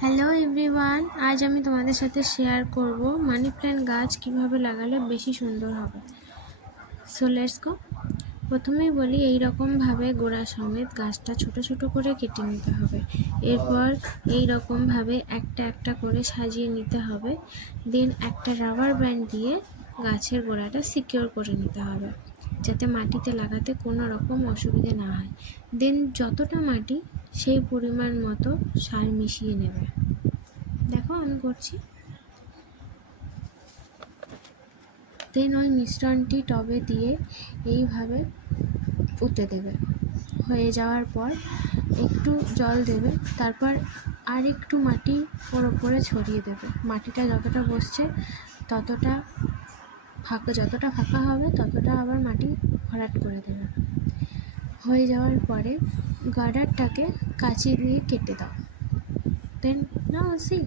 Hello everyone, আজ আমি তোমাদের সাথে শেয়ার করব মানি প্ল্যান্ট গাছ কিভাবে লাগালে বেশি সুন্দর হবে। So let's go. প্রথমেই বলি, এই রকমভাবে গোড়া সমেত গাছটা ছোট ছোট করে কেটে নিতে হবে। এরপর এই রকমভাবে একটা একটা করে সাজিয়ে নিতে হবে। দেন একটা রাবার ব্যান্ড দিয়ে গাছের গোড়াটা সিকিওর করে নিতে হবে, যাতে মাটিতে লাগাতে কোনো রকম অসুবিধে না হয়। দেন যতটা মাটি সেই পরিমাণ মতো সার মিশিয়ে নেবে। দেখো আমি করছি। দেন ওই মিশ্রণটি টবে দিয়ে এইভাবে পুঁতে দেবে। হয়ে যাওয়ার পর একটু জল দেবে, তারপর আর একটু মাটি ওর ওপরে ছড়িয়ে দেবে। মাটিটা যতটা বসছে ততটা যতটা ফাঁকা হবে ততটা আবার মাটি ভরাট করে দেবে। হয়ে যাওয়ার পরে গার্ডারটাকে কাঁচি দিয়ে কেটে দাও। দেন নাও সি